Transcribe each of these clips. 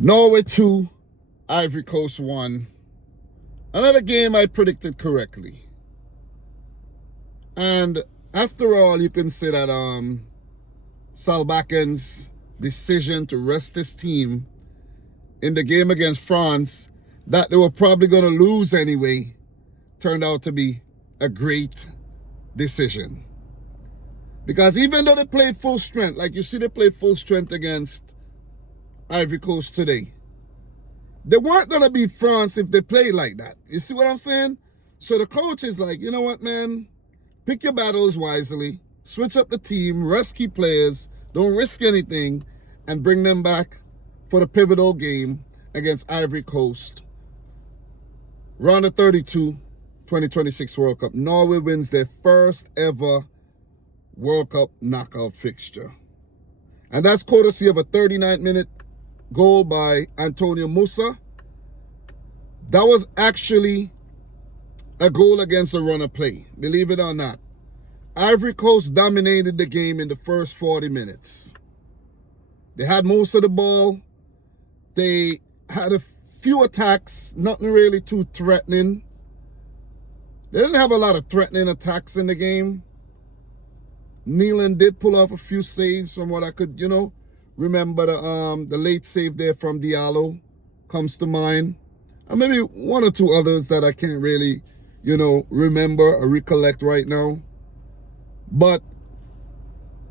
Norway 2, Ivory Coast 1. Another game I predicted correctly. And after all, you can say that Salbaken's decision to rest his team in the game against France, that they were probably going to lose anyway, turned out to be a great decision. Because even though they played full strength, like you see they played full strength against Ivory Coast today, they weren't going to beat France if they played like that. You see what I'm saying? So the coach is like, you know what, man? Pick your battles wisely. Switch up the team. Rest key players. Don't risk anything. And bring them back for the pivotal game against Ivory Coast. Round of 32, 2026 World Cup. Norway wins their first ever World Cup knockout fixture. And that's courtesy of a 39-minute goal by Antonio Musa. That was actually a goal against a runner play, believe it or not. Ivory Coast dominated the game in the first 40 minutes. They had most of the ball. They had a few attacks, nothing really too threatening. They didn't have a lot of threatening attacks in the game. Haaland did pull off a few saves from what I could, remember. The late save there from Diallo comes to mind. And maybe one or two others that I can't really, remember or recollect right now. But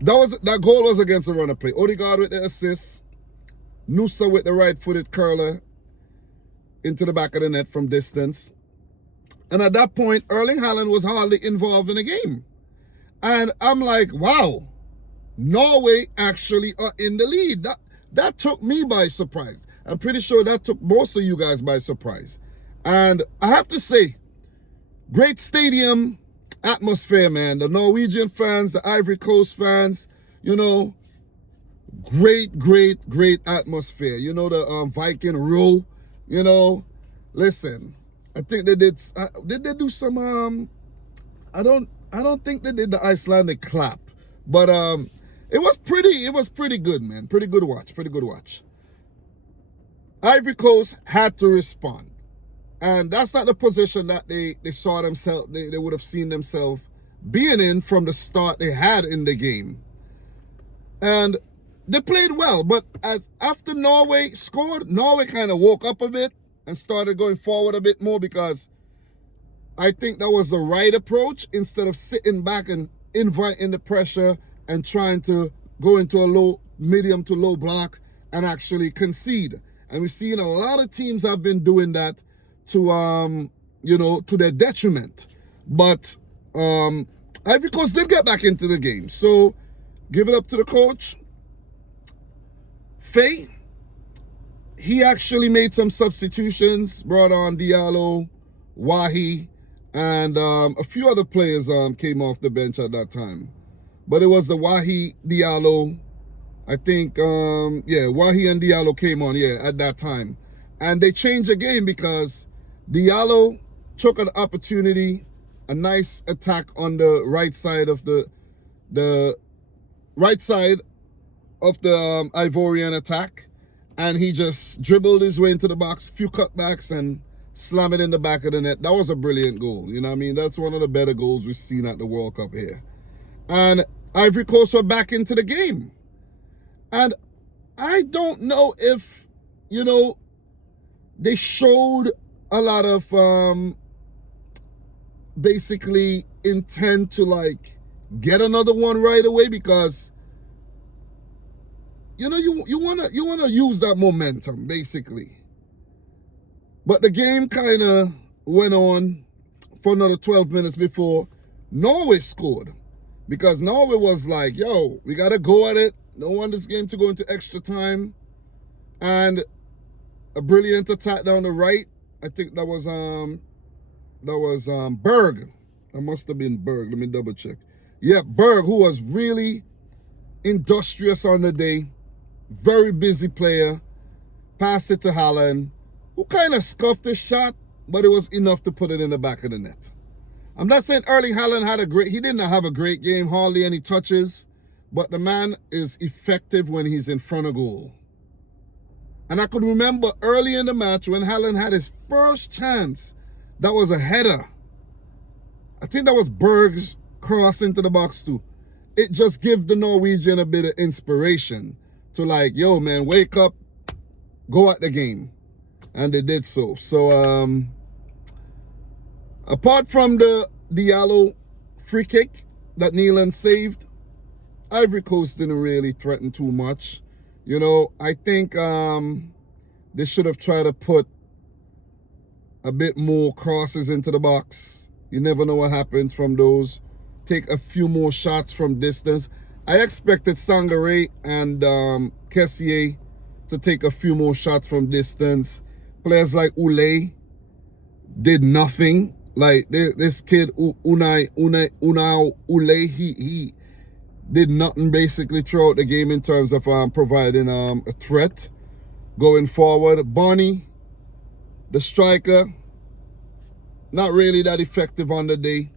that goal was against a runner play. Odegaard with the assist. Nusa with the right-footed curler into the back of the net from distance. And at that point, Erling Haaland was hardly involved in the game. And I'm like, wow, Norway actually are in the lead. That took me by surprise. I'm pretty sure that took most of you guys by surprise. And I have to say, great stadium atmosphere, man. The Norwegian fans, the Ivory Coast fans, great atmosphere. The Viking row, listen, I think they did they do some, I don't think they did the Icelandic clap, but it was pretty good, man. Pretty good watch. Ivory Coast had to respond. And that's not the position that they saw themselves, they would have seen themselves being in from the start they had in the game. And they played well, but after Norway scored, Norway kind of woke up a bit and started going forward a bit more, because I think that was the right approach, instead of sitting back and inviting the pressure and trying to go into a medium to low block and actually concede. And we've seen a lot of teams have been doing that to their detriment. But Ivory Coast did get back into the game. So give it up to the coach. Faye, he actually made some substitutions, brought on Diallo, Wahi, and a few other players came off the bench at that time. But it was the Wahi, Diallo, I think, Wahi and Diallo came on, at that time. And they changed the game because Diallo took an opportunity, a nice attack on the right side of the Ivorian attack, and he just dribbled his way into the box, few cutbacks, and slam it in the back of the net. That was a brilliant goal. You know what I mean? That's one of the better goals we've seen at the World Cup here. And Ivory Coast were back into the game. And I don't know if, they showed a lot of basically intent to get another one right away, because you wanna use that momentum basically. But the game kind of went on for another 12 minutes before Norway scored, because Norway was like, yo, we gotta go at it. Don't want this game to go into extra time. And a brilliant attack down the right. I think that was Berg. That must have been Berg. Let me double check. Yeah, Berg, who was really industrious on the day. Very busy player. Passed it to Haaland, who kind of scuffed his shot, but it was enough to put it in the back of the net. I'm not saying Erling Haaland he didn't have a great game, hardly any touches, but the man is effective when he's in front of goal. And I could remember early in the match when Haaland had his first chance, that was a header. I think that was Berg's cross into the box too. It just gave the Norwegian a bit of inspiration to like, yo man, wake up, go at the game. And they did so. So apart from the Diallo free kick that Neelan saved, Ivory Coast didn't really threaten too much. You know, I think they should have tried to put a bit more crosses into the box. You never know what happens from those. Take a few more shots from distance. I expected Sangare and Kessier to take a few more shots from distance. Players like Ule did nothing. Like this kid Unai Ule, he did nothing basically throughout the game in terms of providing a threat going forward. Bonnie, the striker, not really that effective on the day.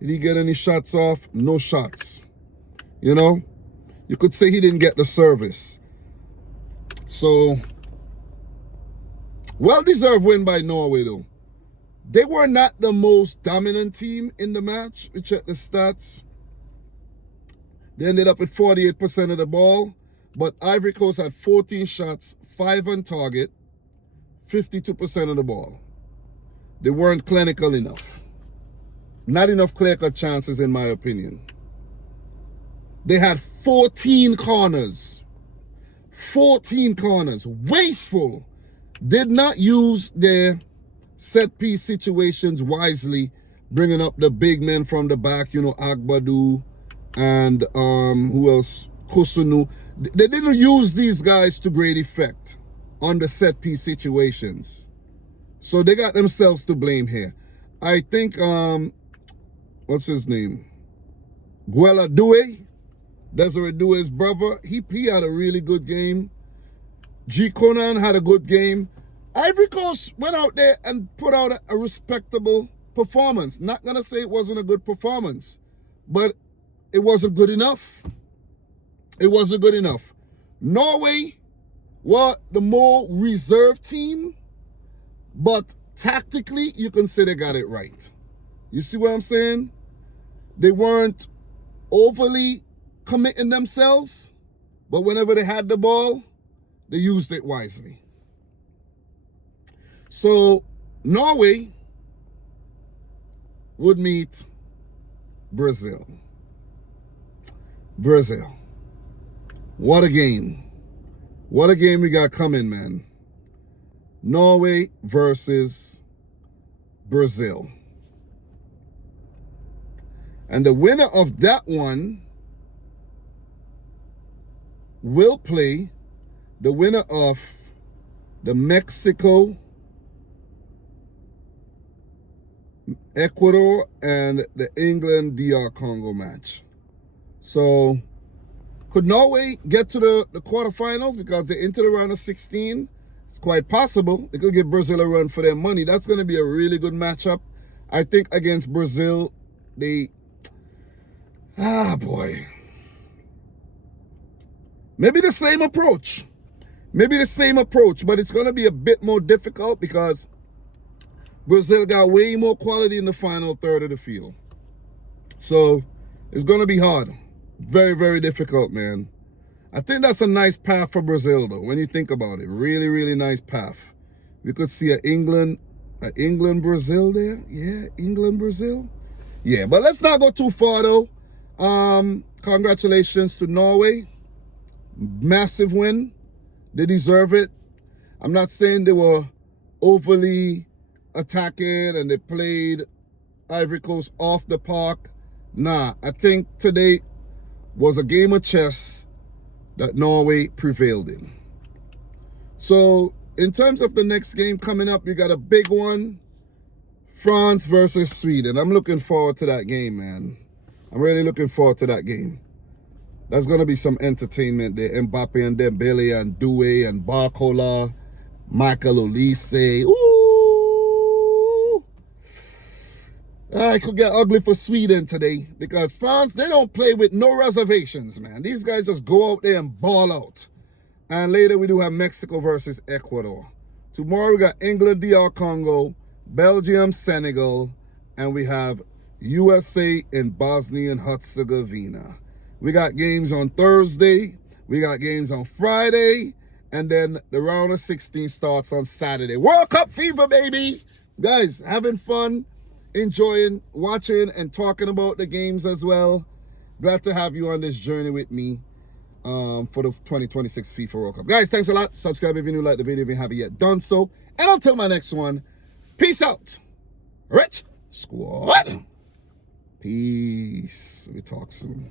Did he get any shots off? No shots. You know, you could say he didn't get the service. So, well-deserved win by Norway though. They were not the most dominant team in the match. We checked the stats. They ended up with 48% of the ball, but Ivory Coast had 14 shots, 5 on target, 52% of the ball. They weren't clinical enough. Not enough clear-cut chances, in my opinion. They had 14 corners. 14 corners. Wasteful. Did not use their set-piece situations wisely, bringing up the big men from the back, you know, Agbadu and who else? Kusunu. They didn't use these guys to great effect on the set-piece situations. So they got themselves to blame here. I think, what's his name? Guela Due, Desiree Due's brother, he had a really good game. G. Conan had a good game. Ivory Coast went out there and put out a respectable performance. Not going to say it wasn't a good performance, but it wasn't good enough. It wasn't good enough. Norway were the more reserved team, but tactically, you can say they got it right. You see what I'm saying? They weren't overly committing themselves, but whenever they had the ball, they used it wisely. So, Norway would meet Brazil. Brazil. What a game. What a game we got coming, man. Norway versus Brazil. And the winner of that one will play the winner of the Mexico, Ecuador, and the England DR Congo match. So, could Norway get to the quarterfinals because they're into the round of 16? It's quite possible. They could give Brazil a run for their money. That's going to be a really good matchup. I think against Brazil, they... boy. Maybe the same approach. Maybe the same approach, but it's going to be a bit more difficult because Brazil got way more quality in the final third of the field. So, it's going to be hard. Very, very difficult, man. I think that's a nice path for Brazil, though, when you think about it. Really, really nice path. We could see an England-Brazil there. Yeah, England-Brazil. Yeah, but let's not go too far, though. Congratulations to Norway. Massive win. They deserve it. I'm not saying they were overly attacking and they played Ivory Coast off the park. Nah, I think today was a game of chess that Norway prevailed in. So, in terms of the next game coming up, you got a big one. France versus Sweden. I'm looking forward to that game, man. I'm really looking forward to that game. There's going to be some entertainment there. Mbappe and Dembele and Doué and Barcola, Michael Olise. Ooh! It could get ugly for Sweden today because France, they don't play with no reservations, man. These guys just go out there and ball out. And later we do have Mexico versus Ecuador. Tomorrow we got England, DR Congo, Belgium, Senegal, and we have USA and Bosnia and Herzegovina. We got games on Thursday, we got games on Friday, and then the round of 16 starts on Saturday. World Cup fever, baby! Guys, having fun, enjoying, watching, and talking about the games as well. Glad to have you on this journey with me for the 2026 FIFA World Cup. Guys, thanks a lot. Subscribe if you're new, like the video if you haven't yet done so. And until my next one, peace out. Rich Squad. Peace. We talk soon.